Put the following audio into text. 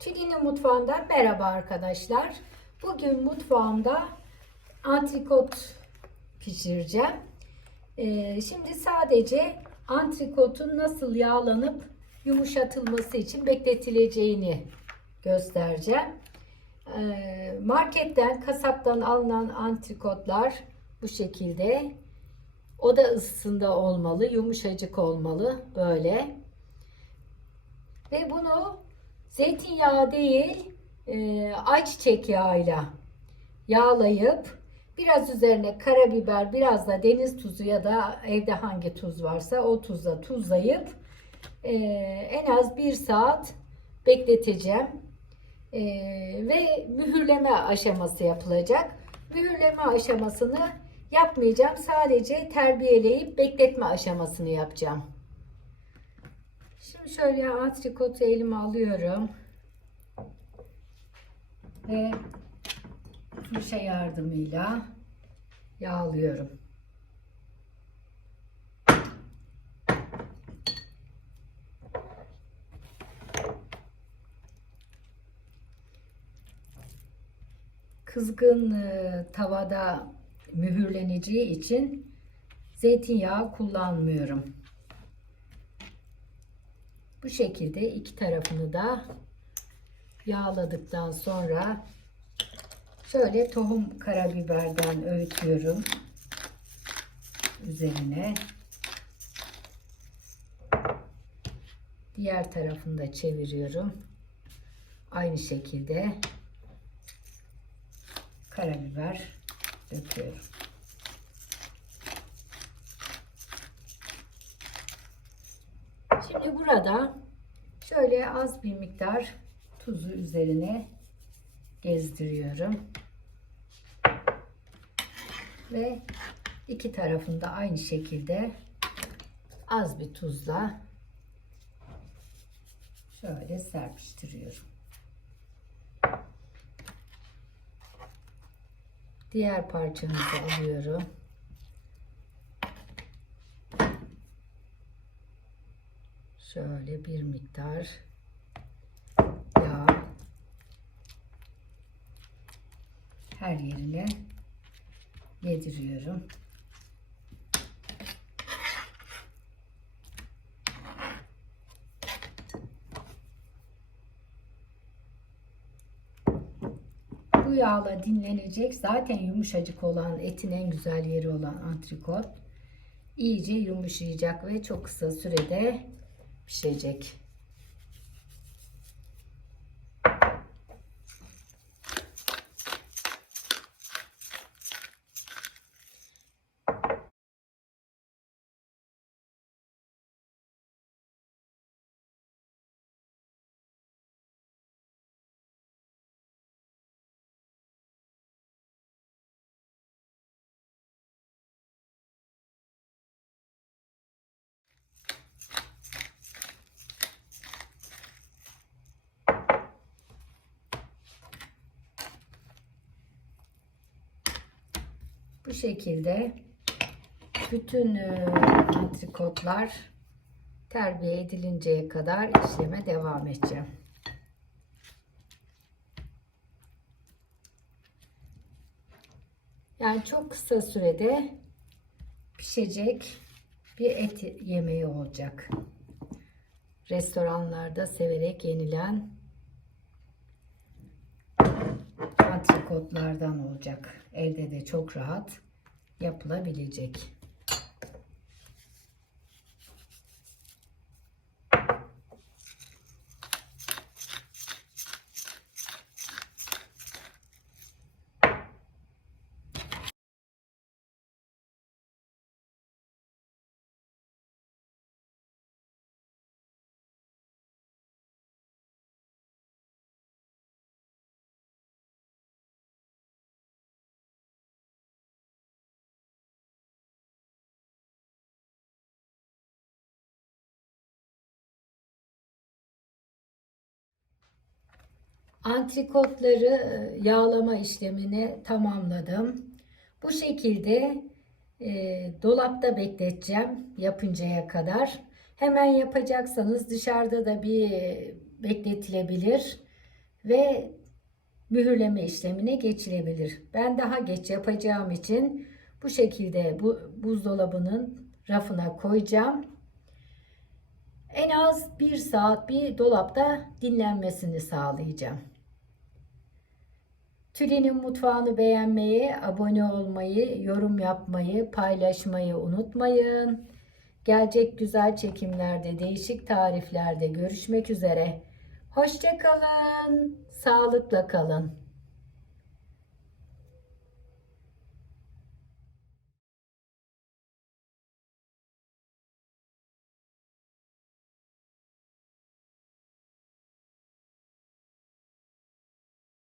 Tülin'in mutfağından merhaba arkadaşlar. Bugün mutfağımda antrikot pişireceğim. Ee, şimdi sadece antrikotun nasıl yağlanıp yumuşatılması için bekletileceğini göstereceğim. Ee, marketten, kasaptan alınan antrikotlar bu şekilde. Oda ısısında olmalı, yumuşacık olmalı böyle. Ve bunu zeytinyağı değil e, ayçiçek yağıyla yağlayıp biraz üzerine karabiber biraz da deniz tuzu ya da evde hangi tuz varsa o tuzla tuzlayıp e, en az bir saat bekleteceğim. E, ve mühürleme aşaması yapılacak. Mühürleme aşamasını yapmayacağım. Sadece terbiyeleyip bekletme aşamasını yapacağım. Şimdi şöyle antrikotu elime alıyorum. Ve fırça yardımıyla yağlıyorum. Kızgın e, tavada mühürleneceği için zeytinyağı kullanmıyorum. Bu şekilde iki tarafını da yağladıktan sonra şöyle tohum karabiberden öğütüyorum üzerine. Diğer tarafını da çeviriyorum. Aynı şekilde karabiber döküyorum. Şimdi burada şöyle az bir miktar tuzu üzerine gezdiriyorum. Ve iki tarafında aynı şekilde az bir tuzla şöyle serpiştiriyorum. Diğer parçamızı alıyorum. Şöyle bir miktar yağ her yerine yediriyorum. Bu yağla dinlenecek. Zaten yumuşacık olan, etin en güzel yeri olan antrikot iyice yumuşayacak ve çok kısa sürede pişecek. Bu şekilde bütün e, antrikotlar terbiye edilinceye kadar işleme devam edeceğim. Yani çok kısa sürede pişecek bir et yemeği olacak. Restoranlarda severek yenilen antrikotlardan olacak. Evde de çok rahat yapılabilecek. Antrikotları e, yağlama işlemini tamamladım. Bu şekilde e, dolapta bekleteceğim yapıncaya kadar. Hemen yapacaksanız dışarıda da bir bekletilebilir. ve mühürleme işlemine geçilebilir. Ben daha geç yapacağım için bu şekilde bu buzdolabının rafına koyacağım. En az bir saat bir dolapta dinlenmesini sağlayacağım. Tülin'in mutfağını beğenmeyi, abone olmayı, yorum yapmayı, paylaşmayı unutmayın. Gelecek güzel çekimlerde, değişik tariflerde görüşmek üzere. Hoşçakalın, sağlıkla kalın.